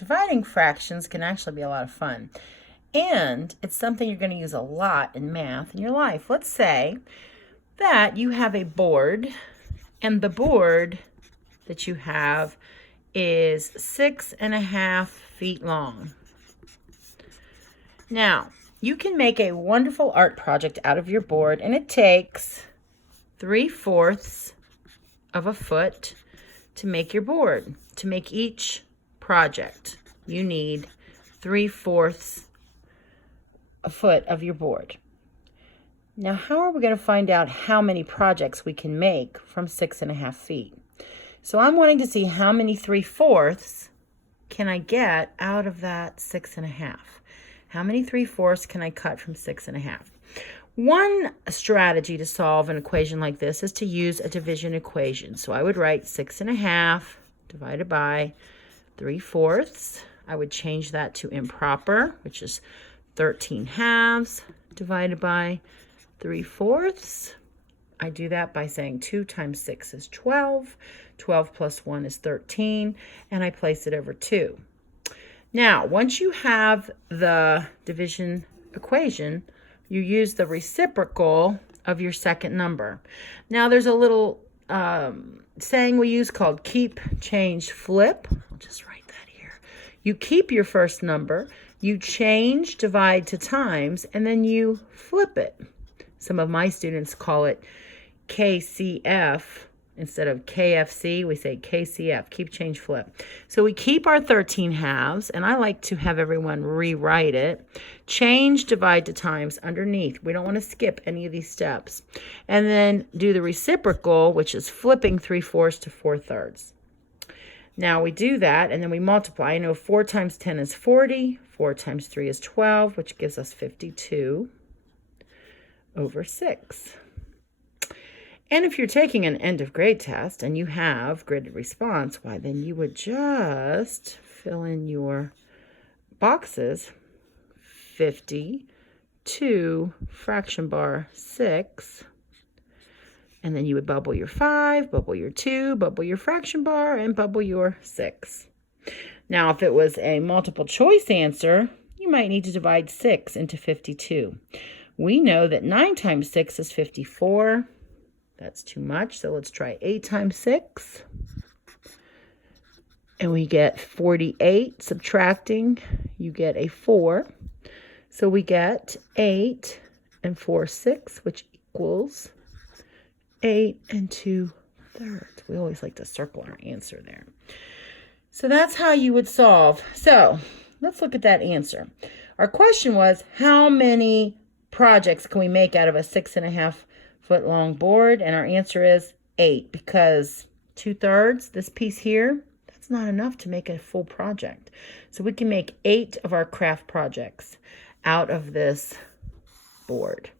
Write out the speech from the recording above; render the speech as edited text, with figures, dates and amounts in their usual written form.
Dividing fractions can actually be a lot of fun. And it's something you're going to use a lot in math in your life. Let's say that you have a board, and the board that you have is 6.5 feet long. Now, you can make a wonderful art project out of your board, and it takes 3/4 of a foot to make your board. To make each project, you need 3/4 a foot of your board. Now, how are we going to find out how many projects we can make from 6.5 feet? So I'm wanting to see how many 3/4 can I get out of that 6.5. How many 3/4 can I cut from 6.5? One strategy to solve an equation like this is to use a division equation. So I would write 6.5 divided by 3/4. I would change that to improper, which is 13/2 divided by 3/4. I do that by saying 2 times 6 is 12. 12 plus 1 is 13, and I place it over 2. Now, once you have the division equation, you use the reciprocal of your second number. Now, there's a little saying we use called keep, change, flip. I'll just write that here. You keep your first number, you change divide to times, and then you flip it. Some of my students call it KCF. Instead of KFC, we say KCF, keep, change, flip. So we keep our 13/2, and I like to have everyone rewrite it. Change, divide to times underneath. We don't want to skip any of these steps. And then do the reciprocal, which is flipping 3/4 to 4/3. Now we do that, and then we multiply. I know 4 times 10 is 40. 4 times 3 is 12, which gives us 52 over 6. And if you're taking an end of grade test and you have graded response, why then you would just fill in your boxes 52 fraction bar 6, and then you would bubble your 5, bubble your 2, bubble your fraction bar, and bubble your 6. Now, if it was a multiple choice answer, you might need to divide 6 into 52. We know that 9 times 6 is 54. That's too much, so let's try 8 times 6. And we get 48. Subtracting, you get a 4. So we get 8 and 4, 6, which equals 8 and 2/3. We always like to circle our answer there. So that's how you would solve. So let's look at that answer. Our question was, how many projects can we make out of a 6.5 foot long board? And our answer is 8, because 2/3, this piece here, that's not enough to make a full project. So we can make 8 of our craft projects out of this board.